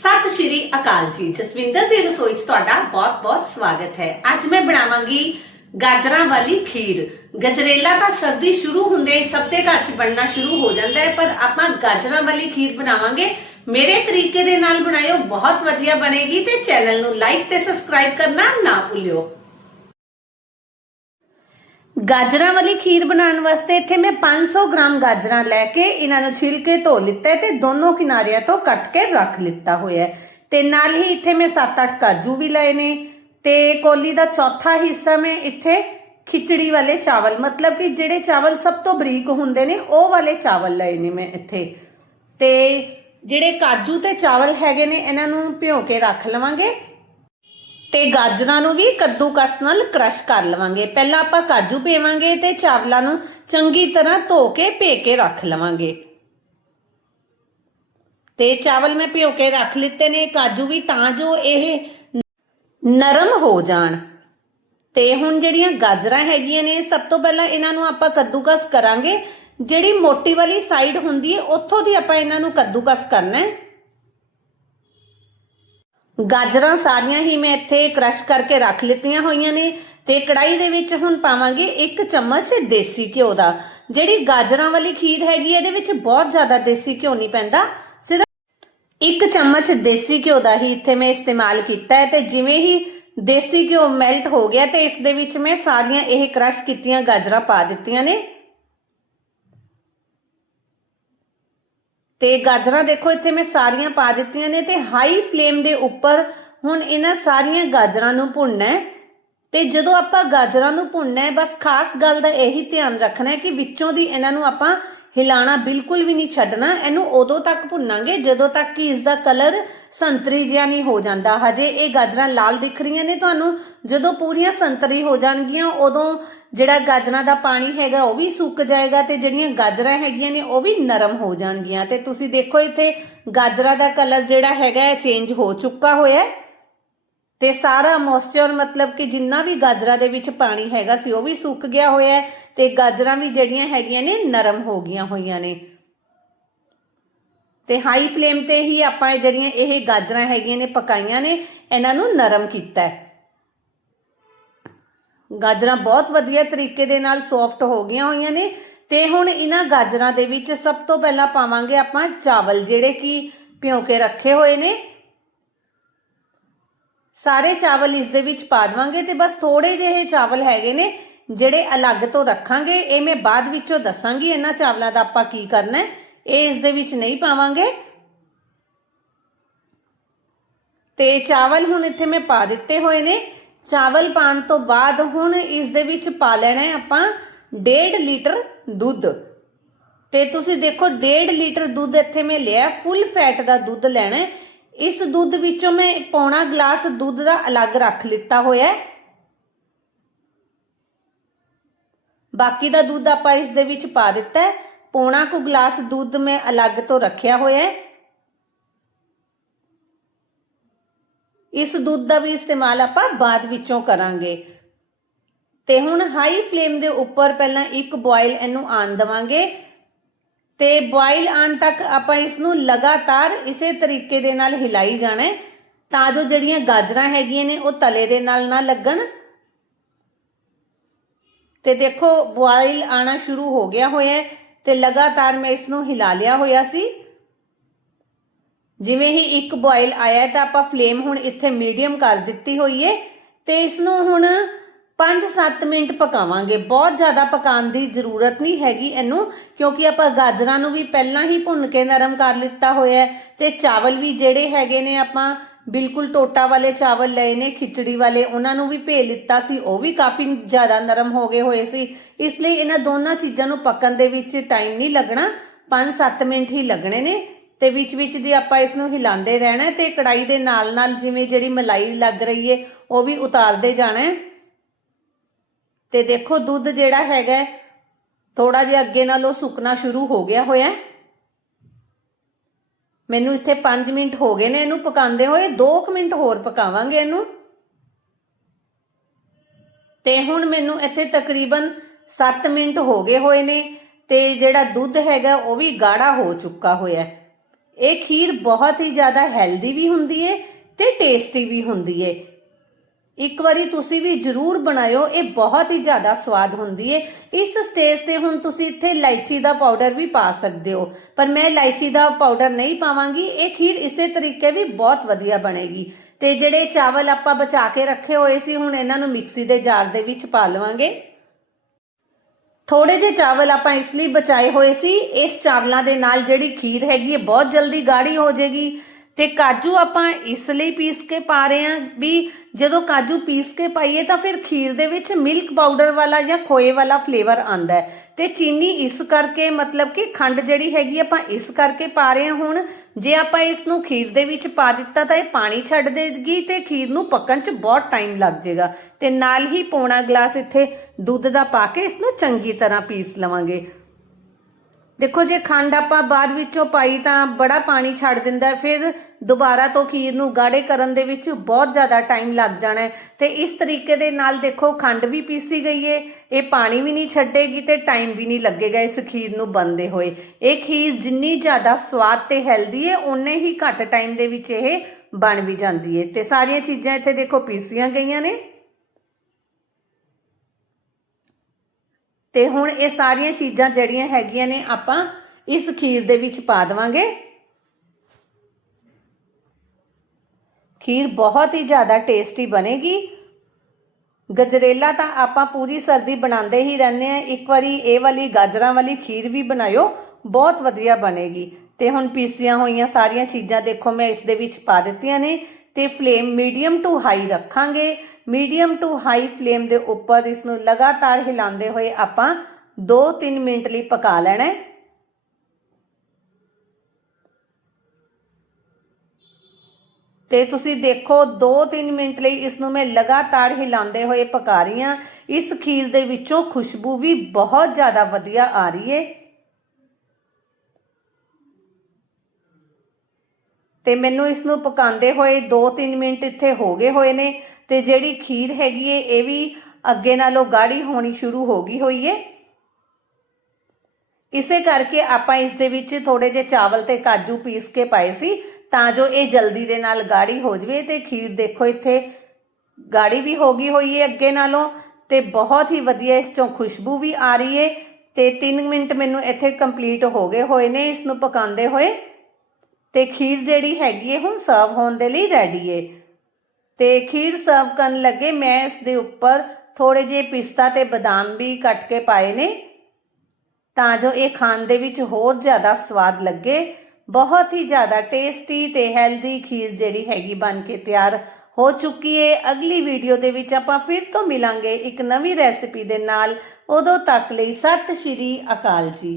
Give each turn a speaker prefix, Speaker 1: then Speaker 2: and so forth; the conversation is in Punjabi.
Speaker 1: ਸਤਿ ਸ਼੍ਰੀ ਅਕਾਲ ਜੀ। ਜਸਵਿੰਦਰ ਦੀ ਰਸੋਈ 'ਚ ਤੁਹਾਡਾ ਬਹੁਤ-ਬਹੁਤ ਸਵਾਗਤ ਹੈ। ਅੱਜ ਮੈਂ ਬਣਾਵਾਂਗੀ ਗਾਜਰਾਂ ਵਾਲੀ ਖੀਰ। ਗਜਰੇਲਾ ਤਾਂ ਸਰਦੀ ਸ਼ੁਰੂ ਹੁੰਦੇ ਹੀ ਸਭ ਦੇ ਘਰ 'ਚ ਬਣਨਾ ਸ਼ੁਰੂ ਹੋ ਜਾਂਦਾ ਹੈ, ਪਰ ਆਪਾਂ ਗਾਜਰਾਂ ਵਾਲੀ ਖੀਰ ਬਣਾਵਾਂਗੇ। ਮੇਰੇ ਤਰੀਕੇ ਦੇ ਨਾਲ ਬਣਾਇਓ, ਬਹੁਤ ਵਧੀਆ ਬਣੇਗੀ ਤੇ ਚੈਨਲ ਨੂੰ ਲਾਈਕ ਤੇ ਸਬਸਕ੍ਰਾਈਬ ਕਰਨਾ ਨਾ ਭੁੱਲਿਓ। ਗਾਜਰਾਂ ਵਾਲੀ ਖੀਰ ਬਣਾਉਣ ਵਾਸਤੇ ਇੱਥੇ ਮੈਂ 500 ਗ੍ਰਾਮ ਗਾਜਰਾਂ ਲੈ ਕੇ ਇਹਨਾਂ ਨੂੰ ਛਿਲ ਕੇ ਧੋ ਲਿੱਤਾ ਹੈ ਤੇ ਦੋਨੋਂ ਕਿਨਾਰਿਆਂ ਤੋਂ ਕੱਟ ਕੇ ਰੱਖ ਲਿੱਤਾ ਹੋਇਆ ਹੈ। ਤੇ ਨਾਲ ਹੀ ਇੱਥੇ ਮੈਂ 7-8 ਕਾਜੂ ਵੀ ਲਏ ਨੇ ਤੇ ਕੋਲੀ ਦਾ ਚੌਥਾ ਹਿੱਸਾ ਮੈਂ ਇੱਥੇ ਖਿਚੜੀ ਵਾਲੇ ਚਾਵਲ, ਮਤਲਬ ਕਿ ਜਿਹੜੇ ਚਾਵਲ ਸਭ ਤੋਂ ਬਰੀਕ ਹੁੰਦੇ ਨੇ, ਉਹ ਵਾਲੇ ਚਾਵਲ ਲਏ ਨੇ ਮੈਂ ਇੱਥੇ। ਤੇ ਜਿਹੜੇ ਕਾਜੂ ਤੇ ਚਾਵਲ ਹੈਗੇ ਨੇ, ਇਹਨਾਂ ਨੂੰ ਭਿਓ ਕੇ ਰੱਖ ਲਵਾਂਗੇ। ਤੇ ਗਾਜਰਾਂ ਨੂੰ ਵੀ ਕੱਦੂਕਸ ਨਾਲ ਕ੍ਰਸ਼ ਕਰ ਲਵਾਂਗੇ। ਪਹਿਲਾਂ ਆਪਾਂ ਕਾਜੂ ਪੇਵਾਂਗੇ ਤੇ ਚਾਵਲਾਂ ਨੂੰ ਚੰਗੀ ਤਰ੍ਹਾਂ ਧੋ ਕੇ ਭੇ ਕੇ ਰੱਖ ਲਵਾਂਗੇ। ਤੇ ਚਾਵਲ ਮੈਂ ਭਿਓ ਕੇ ਰੱਖ ਲਿੱਤੇ ਨੇ, ਕਾਜੂ ਵੀ ਤਾਂ ਜੋ ਇਹ ਨਰਮ ਹੋ ਜਾਣ। ਤੇ ਹੁਣ ਜਿਹੜੀਆਂ ਗਾਜਰਾਂ ਹੈਗੀਆਂ ਨੇ, ਸਭ ਤੋਂ ਪਹਿਲਾਂ ਇਹਨਾਂ ਨੂੰ ਆਪਾਂ ਕੱਦੂਕਸ ਕਰਾਂਗੇ। ਜਿਹੜੀ ਮੋਟੀ ਵਾਲੀ ਸਾਈਡ ਹੁੰਦੀ ਹੈ, ਉੱਥੋਂ ਦੀ ਆਪਾਂ ਇਹਨਾਂ ਨੂੰ ਕੱਦੂਕਸ ਕਰਨਾ ਹੈ। ਗਾਜਰਾਂ ਸਾਰੀਆਂ ਹੀ ਮੈਂ ਇੱਥੇ ਕ੍ਰਸ਼ ਕਰਕੇ ਰੱਖ ਲਿੱਤੀਆਂ ਹੋਈਆਂ ਨੇ ਤੇ ਕੜਾਈ ਦੇ ਵਿੱਚ ਹੁਣ ਪਾਵਾਂਗੇ 1 ਚਮਚ ਦੇਸੀ ਘਿਓ ਦਾ। ਜਿਹੜੀ ਗਾਜਰਾਂ ਵਾਲੀ ਖੀਰ ਹੈਗੀ, ਇਹਦੇ ਵਿੱਚ ਬਹੁਤ ਜ਼ਿਆਦਾ ਦੇਸੀ ਘਿਓ ਨਹੀਂ ਪੈਂਦਾ। ਸਿਰਫ 1 ਚਮਚ ਦੇਸੀ ਘਿਓ ਦਾ ਹੀ ਇੱਥੇ ਮੈਂ ਇਸਤੇਮਾਲ ਕੀਤਾ ਹੈ ਤੇ ਜਿਵੇਂ ਹੀ ਦੇਸੀ ਘਿਓ ਮੈਲਟ ਹੋ ਗਿਆ ਤੇ ਇਸ ਦੇ ਵਿੱਚ ਮੈਂ ਸਾਰੀਆਂ ਇਹ ਕ੍ਰਸ਼ ਕੀਤੀਆਂ ਗਾਜਰਾਂ ਪਾ ਦਿੱਤੀਆਂ ਨੇ। ਤੇ ਗਾਜਰਾਂ ਦੇਖੋ, ਇੱਥੇ ਮੈਂ ਸਾਰੀਆਂ ਪਾ ਦਿੱਤੀਆਂ ਨੇ ਤੇ ਹਾਈ ਫਲੇਮ ਦੇ ਉੱਪਰ ਹੁਣ ਇਹਨਾਂ ਸਾਰੀਆਂ ਗਾਜਰਾਂ ਨੂੰ ਭੁੰਨਣਾ ਹੈ। ਤੇ ਜਦੋਂ ਆਪਾਂ ਗਾਜਰਾਂ ਨੂੰ ਭੁੰਨਣਾ ਹੈ, ਬਸ ਖਾਸ ਗੱਲ ਦਾ ਇਹੀ ਧਿਆਨ ਰੱਖਣਾ ਹੈ ਕਿ ਵਿੱਚੋਂ ਦੀ ਇਹਨਾਂ ਨੂੰ ਆਪਾਂ ਹਿਲਾਣਾ ਬਿਲਕੁਲ ਵੀ ਨਹੀਂ ਛੱਡਣਾ, ਇਹਨੂੰ ਉਦੋਂ ਤੱਕ ਭੁੰਨਾਂਗੇ ਜਦੋਂ ਤੱਕ ਕਿ ਇਸ ਦਾ ਕਲਰ ਸੰਤਰੀ ਜਿਹਾ ਨਹੀਂ ਹੋ ਜਾਂਦਾ। ਹਜੇ ਇਹ ਗਾਜਰਾਂ ਲਾਲ ਦਿਖ ਰਹੀਆਂ ਨੇ ਤੁਹਾਨੂੰ। ਜਦੋਂ ਪੂਰੀਆਂ ਸੰਤਰੀ ਹੋ ਜਾਣਗੀਆਂ, ਉਦੋਂ ਜਿਹੜਾ ਗਾਜਰਾਂ ਦਾ ਪਾਣੀ ਹੈਗਾ ਉਹ ਵੀ ਸੁੱਕ ਜਾਏਗਾ ਤੇ ਜਿਹੜੀਆਂ ਗਾਜਰਾਂ ਹੈਗੀਆਂ ਨੇ ਉਹ ਵੀ ਨਰਮ ਹੋ ਜਾਣਗੀਆਂ। ਤੇ ਤੁਸੀਂ ਦੇਖੋ ਇੱਥੇ ਗਾਜਰਾਂ ਦਾ ਕਲਰ ਜਿਹੜਾ ਹੈਗਾ ਚੇਂਜ ਹੋ ਚੁੱਕਾ ਹੋਇਆ ਹੈ। ਤੇ ਸਾਰਾ ਮੋਇਸਚਰ ਮਤਲਬ ਕਿ ਜਿੰਨਾ ਵੀ ਗਾਜਰਾਂ ਦੇ ਵਿੱਚ ਪਾਣੀ ਹੈਗਾ ਸੀ, ਉਹ ਵੀ ਸੁੱਕ ਗਿਆ ਹੋਇਆ ਹੈ ਤੇ ਗਾਜਰਾਂ ਵੀ ਜਿਹੜੀਆਂ ਹੈਗੀਆਂ ਨੇ ਨਰਮ ਹੋ ਗਈਆਂ ਹੋਈਆਂ ਨੇ। ਤੇ ਹਾਈ ਫਲੇਮ ਤੇ ਹੀ ਆਪਾਂ ਜਿਹੜੀਆਂ ਇਹ ਗਾਜਰਾਂ ਹੈਗੀਆਂ ਨੇ ਪਕਾਈਆਂ ਨੇ, ਇਹਨਾਂ ਨੂੰ ਨਰਮ ਕੀਤਾ ਹੈ। ਗਾਜਰਾਂ ਬਹੁਤ ਵਧੀਆ ਤਰੀਕੇ ਦੇ ਨਾਲ ਸੌਫਟ ਹੋ ਗਈਆਂ ਹੋਈਆਂ ਨੇ ਤੇ ਹੁਣ ਇਹਨਾਂ ਗਾਜਰਾਂ ਦੇ ਵਿੱਚ ਸਭ ਤੋਂ ਪਹਿਲਾਂ ਪਾਵਾਂਗੇ ਆਪਾਂ ਚਾਵਲ ਜਿਹੜੇ ਕਿ ਭਿਉਂ ਕੇ ਰੱਖੇ ਹੋਏ ਨੇ। ਸਾਰੇ ਚਾਵਲ ਇਸ ਦੇ ਵਿੱਚ ਪਾ ਦਵਾਂਗੇ ਤੇ ਬਸ ਥੋੜੇ ਜਿਹੇ ਚਾਵਲ ਹੈਗੇ ਨੇ, ਜਿਹੜੇ ਅਲੱਗ ਤੋਂ ਰੱਖਾਂਗੇ। ਇਹ ਮੈਂ ਬਾਅਦ ਵਿੱਚੋਂ ਦੱਸਾਂਗੀ ਇਹਨਾਂ ਚਾਵਲਾਂ ਦਾ ਆਪਾਂ ਕੀ ਕਰਨਾ ਹੈ। ਇਹ ਇਸ ਦੇ ਵਿੱਚ ਨਹੀਂ ਪਾਵਾਂਗੇ। ਤੇ ਚਾਵਲ ਹੁਣ ਇੱਥੇ ਮੈਂ ਪਾ ਦਿੱਤੇ ਹੋਏ ਨੇ। ਚਾਵਲ ਪਾਣ ਤੋਂ ਬਾਅਦ ਹੁਣ ਇਸ ਦੇ ਵਿੱਚ ਪਾ ਲੈਣਾ ਹੈ ਆਪਾਂ 1.5 ਲੀਟਰ ਦੁੱਧ। ਤੇ ਤੁਸੀਂ ਦੇਖੋ 1.5 ਲੀਟਰ ਦੁੱਧ ਇੱਥੇ ਮੈਂ ਲਿਆ, ਫੁੱਲ ਫੈਟ ਦਾ ਦੁੱਧ ਲੈਣਾ ਹੈ। ਇਸ ਦੁੱਧ ਵਿੱਚੋਂ ਮੈਂ ਪੌਣਾ ਗਲਾਸ ਦੁੱਧ ਦਾ ਅਲੱਗ ਰੱਖ ਲਿੱਤਾ ਹੋਇਆ ਹੈ। ਬਾਕੀ ਦਾ ਦੁੱਧ ਆਪਾਂ ਇਸ ਦੇ ਵਿੱਚ ਪਾ ਦਿੱਤਾ ਹੈ। ਪੌਣਾ ਕੁ ਗਲਾਸ ਦੁੱਧ ਮੈਂ ਅਲੱਗ ਤੋਂ ਰੱਖਿਆ ਹੋਇਆ ਹੈ। ਇਸ ਦੁੱਧ ਦਾ ਵੀ ਇਸਤੇਮਾਲ ਆਪਾਂ ਬਾਅਦ ਵਿੱਚੋਂ ਕਰਾਂਗੇ। ਤੇ ਹੁਣ ਹਾਈ ਫਲੇਮ ਦੇ ਉੱਪਰ ਪਹਿਲਾਂ ਇੱਕ ਬੋਇਲ ਇਹਨੂੰ ਆਣ ਦਵਾਂਗੇ। ਤੇ ਬੋਇਲ ਆਣ ਤੱਕ ਆਪਾਂ ਇਸ ਨੂੰ ਲਗਾਤਾਰ ਇਸੇ ਤਰੀਕੇ ਦੇ ਨਾਲ ਹਿਲਾਈ ਜਾਣਾ ਹੈ ਤਾਂ ਜੋ ਜਿਹੜੀਆਂ ਗਾਜਰਾਂ ਹੈਗੀਆਂ ਨੇ ਉਹ ਤਲੇ ਦੇ ਨਾਲ ਨਾ ਲੱਗਣ। ਤੇ ਦੇਖੋ ਬੋਇਲ ਆਣਾ ਸ਼ੁਰੂ ਹੋ ਗਿਆ ਹੋਇਆ ਹੈ ਤੇ ਲਗਾਤਾਰ ਮੈਂ ਇਸ ਨੂੰ ਹਿਲਾ ਲਿਆ ਹੋਇਆ ਸੀ। ਜਿਵੇਂ ਹੀ ਇੱਕ ਬੋਇਲ ਆਇਆ ਤਾਂ ਆਪਾਂ ਫਲੇਮ ਹੁਣ ਇੱਥੇ ਮੀਡੀਅਮ ਕਰ ਦਿੱਤੀ ਹੋਈ ਹੈ ਤੇ ਇਸ ਨੂੰ ਹੁਣ 5-7 ਮਿੰਟ ਪਕਾਵਾਂਗੇ। ਬਹੁਤ ਜ਼ਿਆਦਾ ਪਕਾਉਣ ਦੀ ਜ਼ਰੂਰਤ ਨਹੀਂ ਹੈਗੀ ਇਹਨੂੰ, ਕਿਉਂਕਿ ਆਪਾਂ ਗਾਜਰਾਂ ਨੂੰ ਵੀ ਪਹਿਲਾਂ ਹੀ ਭੁੰਨ ਕੇ ਨਰਮ ਕਰ ਲਿੱਤਾ ਹੋਇਆ ਹੈ ਤੇ ਚਾਵਲ ਵੀ ਜਿਹੜੇ ਹੈਗੇ ਨੇ ਆਪਾਂ ਬਿਲਕੁਲ ਟੋਟਾ ਵਾਲੇ ਚਾਵਲ ਲਏ ਨੇ, ਖਿਚੜੀ ਵਾਲੇ, ਉਹਨਾਂ ਨੂੰ ਵੀ ਭੇ ਲਿੱਤਾ ਸੀ, ਉਹ ਵੀ ਕਾਫੀ ਜ਼ਿਆਦਾ ਨਰਮ ਹੋ ਗਏ ਹੋਏ ਸੀ। ਇਸ ਲਈ ਇਹਨਾਂ ਦੋਨਾਂ ਚੀਜ਼ਾਂ ਨੂੰ ਪੱਕਣ ਦੇ ਵਿੱਚ ਟਾਈਮ ਨਹੀਂ ਲੱਗਣਾ 5-7 ਮਿੰਟ ਹੀ ਲੱਗਣੇ ਨੇ ਤੇ ਵਿੱਚ ਵਿੱਚ ਦੀ ਆਪਾਂ ਇਸ ਨੂੰ ਹਿਲਾਉਂਦੇ ਰਹਿਣਾ ਹੈ ਤੇ ਕੜਾਈ ਦੇ ਨਾਲ ਨਾਲ ਜਿਵੇਂ ਜਿਹੜੀ ਮਲਾਈ ਲੱਗ ਰਹੀ ਏ ਉਹ ਵੀ ਉਤਾਰਦੇ ਜਾਣਾ ਹੈ। ਤੇ ਦੇਖੋ ਦੁੱਧ ਜਿਹੜਾ ਹੈਗਾ ਥੋੜਾ ਜਿਹਾ ਅੱਗੇ ਨਾਲੋਂ ਸੁੱਕਣਾ ਸ਼ੁਰੂ ਹੋ ਗਿਆ ਹੋਇਆ ਮੈਨੂੰ ਇੱਥੇ 5 ਮਿੰਟ ਹੋ ਗਏ ਨੇ ਇਹਨੂੰ ਪਕਾਉਂਦੇ ਹੋਏ 2 ਮਿੰਟ ਹੋਰ ਪਕਾਵਾਂਗੇ ਇਹਨੂੰ। ਤੇ ਹੁਣ ਮੈਨੂੰ ਇੱਥੇ ਤਕਰੀਬਨ 7 ਮਿੰਟ ਹੋ ਗਏ ਹੋਏ ਨੇ ਤੇ ਜਿਹੜਾ ਦੁੱਧ ਹੈਗਾ ਉਹ ਵੀ ਗਾੜਾ ਹੋ ਚੁੱਕਾ ਹੋਇਆ ਇਹ ਖੀਰ ਬਹੁਤ ਹੀ ਜ਼ਿਆਦਾ ਹੈਲਦੀ ਵੀ ਹੁੰਦੀ ਏ ਤੇ ਟੇਸਟੀ ਵੀ ਹੁੰਦੀ ਏ। ਇੱਕ ਵਾਰੀ ਤੁਸੀਂ ਵੀ ਜਰੂਰ ਬਣਾਇਓ, ਇਹ ਬਹੁਤ ਹੀ ਜ਼ਿਆਦਾ ਸਵਾਦ ਹੁੰਦੀ ਹੈ ਇਸ ਸਟੇਜ ਤੇ ਹੁਣ ਤੁਸੀਂ ਇੱਥੇ ਇਲਾਇਚੀ ਦਾ ਪਾਊਡਰ ਵੀ ਪਾ ਸਕਦੇ ਹੋ। ਪਰ ਮੈਂ ਇਲਾਇਚੀ ਦਾ ਪਾਊਡਰ ਨਹੀਂ ਪਾਵਾਂਗੀ, ਇਹ ਖੀਰ ਇਸੇ ਤਰੀਕੇ ਵੀ ਬਹੁਤ ਵਧੀਆ ਬਣੇਗੀ। ਤੇ ਜਿਹੜੇ ਚਾਵਲ ਆਪਾਂ ਬਚਾ ਕੇ ਰੱਖੇ ਹੋਏ ਸੀ, ਹੁਣ ਇਹਨਾਂ ਨੂੰ ਮਿਕਸੀ ਦੇ ਜਾਰ ਦੇ ਵਿੱਚ ਪਾ ਲਵਾਂਗੇ। ਥੋੜੇ ਜਿਹੇ ਚਾਵਲ ਆਪਾਂ ਇਸ ਲਈ ਬਚਾਏ ਹੋਏ ਸੀ, ਇਸ ਚਾਵਲਾਂ ਦੇ ਨਾਲ ਜਿਹੜੀ ਖੀਰ ਹੈਗੀ ਹੈ ਬਹੁਤ ਜਲਦੀ ਗਾੜੀ ਹੋ ਜਾਏਗੀ ਤੇ ਕਾਜੂ ਆਪਾਂ ਇਸ ਲਈ ਪੀਸ ਕੇ ਪਾ ਰਹੇ ਹਾਂ ਵੀ ਜਦੋਂ ਕਾਜੂ ਪੀਸ ਕੇ ਪਾਈਏ ਤਾਂ ਫਿਰ ਖੀਰ ਦੇ ਵਿੱਚ ਮਿਲਕ ਪਾਊਡਰ ਵਾਲਾ ਜਾਂ ਖੋਏ ਵਾਲਾ ਫਲੇਵਰ ਆਂਦਾ ਹੈ। ਤੇ ਚੀਨੀ ਇਸ ਕਰਕੇ ਮਤਲਬ ਕਿ ਖੰਡ ਜਿਹੜੀ ਹੈਗੀ ਆਪਾਂ ਇਸ ਕਰਕੇ ਪਾ ਰਹੇ ਹਾਂ ਹੁਣ, ਜੇ ਆਪਾਂ ਇਸ ਨੂੰ ਖੀਰ ਦੇ ਵਿੱਚ ਪਾ ਦਿੱਤਾ ਤਾਂ ਇਹ ਪਾਣੀ ਛੱਡ ਦੇਗੀ ਤੇ ਖੀਰ ਨੂੰ ਪੱਕਣ 'ਚ ਬਹੁਤ ਟਾਈਮ ਲੱਗ ਜਾਏਗਾ। ਤੇ ਨਾਲ ਹੀ ਪੌਣਾ ਗਲਾਸ ਇੱਥੇ ਦੁੱਧ ਦਾ ਪਾ ਕੇ ਇਸ ਨੂੰ ਚੰਗੀ ਤਰ੍ਹਾਂ ਪੀਸ ਲਵਾਂਗੇ। ਦੇਖੋ, ਜੇ ਖੰਡ ਆਪਾਂ ਬਾਅਦ ਵਿੱਚੋਂ ਪਾਈ ਤਾਂ ਬੜਾ ਪਾਣੀ ਛੱਡ ਦਿੰਦਾ ਫਿਰ ਦੁਬਾਰਾ ਤੋਂ ਖੀਰ ਨੂੰ ਗਾੜੇ ਕਰਨ ਦੇ ਵਿੱਚ ਬਹੁਤ ਜ਼ਿਆਦਾ ਟਾਈਮ ਲੱਗ ਜਾਣਾ ਹੈ। ਤੇ ਇਸ ਤਰੀਕੇ ਦੇ ਨਾਲ ਦੇਖੋ, ਖੰਡ ਵੀ ਪੀਸੀ ਗਈ ਏ, ਇਹ ਪਾਣੀ ਵੀ ਨਹੀਂ ਛੱਡੇਗੀ ਤੇ ਟਾਈਮ ਵੀ ਨਹੀਂ ਲੱਗੇਗਾ ਇਸ ਖੀਰ ਨੂੰ ਬੰਦੇ ਹੋਏ। ਇਹ ਖੀਰ ਜਿੰਨੀ ਜ਼ਿਆਦਾ ਸਵਾਦ ਤੇ ਹੈਲਦੀ ਹੈ ਉਨੇ ਹੀ ਘੱਟ ਟਾਈਮ ਦੇ ਵਿੱਚ ਇਹ ਬਣ ਵੀ ਜਾਂਦੀ ਏ। ਤੇ ਸਾਰੀਆਂ ਚੀਜ਼ਾਂ ਇੱਥੇ ਦੇਖੋ, ਪੀਸੀਆਂ ਗਈਆਂ ਨੇ। ਤੇ ਹੁਣ ਇਹ ਸਾਰੀਆਂ ਚੀਜ਼ਾਂ ਜਿਹੜੀਆਂ ਹੈਗੀਆਂ ਨੇ ਆਪਾਂ ਇਸ ਖੀਰ ਦੇ ਵਿੱਚ ਪਾ ਦੇਵਾਂਗੇ। ਖੀਰ ਬਹੁਤ ਹੀ ਜ਼ਿਆਦਾ ਟੇਸਟੀ ਬਣੇਗੀ। ਗਜਰੇਲਾ ਤਾਂ ਆਪਾਂ ਪੂਰੀ ਸਰਦੀ ਬਣਾਉਂਦੇ ਹੀ ਰਹਿੰਦੇ ਆ ਇੱਕ ਵਾਰੀ ਇਹ ਵਾਲੀ ਗਾਜਰਾਂ ਵਾਲੀ ਖੀਰ ਵੀ ਬਣਾਇਓ, ਬਹੁਤ ਵਧੀਆ ਬਣੇਗੀ। ਤੇ ਹੁਣ ਪੀਸੀਆਂ ਹੋਈਆਂ ਸਾਰੀਆਂ ਚੀਜ਼ਾਂ ਦੇਖੋ ਮੈਂ ਇਸ ਦੇ ਵਿੱਚ ਪਾ ਦਿੱਤੀਆਂ ਨੇ। ਤੇ ਫਲੇਮ ਮੀਡੀਅਮ ਟੂ ਹਾਈ ਰੱਖਾਂਗੇ। ਮੀਡੀਅਮ ਟੂ ਹਾਈ ਫਲੇਮ ਦੇ ਉੱਪਰ ਇਸ ਨੂੰ ਲਗਾਤਾਰ ਹਿਲਾਉਂਦੇ ਹੋਏ ਆਪਾਂ 2-3 ਮਿੰਟ ਲਈ ਪਕਾ ਲੈਣਾ ਹੈ। ਤੇ ਤੁਸੀਂ ਦੇਖੋ 2-3 ਮਿੰਟ ਲਈ ਇਸ ਨੂੰ ਮੈਂ ਲਗਾਤਾਰ ਹਿਲਾਉਂਦੇ ਹੋਏ ਪਕਾ ਰਹੀ ਹਾਂ। ਇਸ ਖੀਰ ਦੇ ਵਿੱਚੋਂ ਖੁਸ਼ਬੂ ਵੀ ਬਹੁਤ ਜ਼ਿਆਦਾ ਵਧੀਆ ਆ ਰਹੀ ਏ। ਤੇ ਮੈਨੂੰ ਇਸ ਨੂੰ ਪਕਾਉਂਦੇ ਹੋਏ 2-3 ਮਿੰਟ ਇੱਥੇ ਹੋ ਗਏ ਹੋਏ ਨੇ। ਤੇ ਜਿਹੜੀ ਖੀਰ ਹੈਗੀ ਏ, ਇਹ ਵੀ ਅੱਗੇ ਨਾਲੋਂ ਗਾੜੀ ਹੋਣੀ ਸ਼ੁਰੂ ਹੋ ਗਈ ਹੋਈ ਏ। ਇਸੇ ਕਰਕੇ ਆਪਾਂ ਇਸ ਦੇ ਵਿੱਚ ਥੋੜੇ ਜਿਹੇ ਚਾਵਲ ਤੇ ਕਾਜੂ ਪੀਸ ਕੇ ਪਾਏ ਸੀ, ਤਾਂ ਜੋ ਇਹ ਜਲਦੀ ਦੇ ਨਾਲ ਗਾੜੀ ਹੋ ਜਵੇ ਤੇ ਖੀਰ ਦੇਖੋ ਇੱਥੇ ਗਾੜੀ ਵੀ ਹੋ ਗਈ ਹੋਈ ਏ ਅੱਗੇ ਨਾਲੋਂ ਤੇ ਬਹੁਤ ਹੀ ਵਧੀਆ ਇਸ ਚੋਂ ਖੁਸ਼ਬੂ ਵੀ ਆ ਰਹੀ ਏ ਤੇ 3 ਮਿੰਟ ਮੈਨੂੰ ਇੱਥੇ ਕੰਪਲੀਟ ਹੋ ਗਏ ਹੋਏ ਨੇ, ਇਸ ਨੂੰ ਪਕਾਉਂਦੇ ਹੋਏ ਤੇ ਖੀਰ ਜਿਹੜੀ ਹੈਗੀ ਏ, ਹੁਣ ਸਰਵ ਹੋਣ ਦੇ ਲਈ ਰੈਡੀ ਏ। ਤੇ ਖੀਰ ਸਰਵ ਕਰਨ ਲੱਗੇ ਮੈਂ ਇਸ ਦੇ ਉੱਪਰ ਥੋੜੇ ਜਿਹੇ ਪਿਸਤਾ ਤੇ ਬਦਾਮ ਵੀ ਕੱਟ ਕੇ ਪਾਏ ਨੇ, ਤਾਂ ਜੋ ਇਹ ਖਾਣ ਦੇ ਵਿੱਚ ਹੋਰ ਜ਼ਿਆਦਾ ਸਵਾਦ ਲੱਗੇ। ਬਹੁਤ ਹੀ ਜ਼ਿਆਦਾ ਟੇਸਟੀ ਤੇ ਹੈਲਦੀ ਖੀਰ ਜਿਹੜੀ ਹੈਗੀ ਬਣ ਕੇ ਤਿਆਰ ਹੋ ਚੁੱਕੀ ਏ। ਅਗਲੀ ਵੀਡੀਓ ਦੇ ਵਿੱਚ ਆਪਾਂ ਫਿਰ ਤੋਂ ਮਿਲਾਂਗੇ ਇੱਕ ਨਵੀਂ ਰੈਸਿਪੀ ਦੇ ਨਾਲ। ਉਦੋਂ ਤੱਕ ਲਈ ਸਤਿ ਸ਼੍ਰੀ ਅਕਾਲ ਜੀ।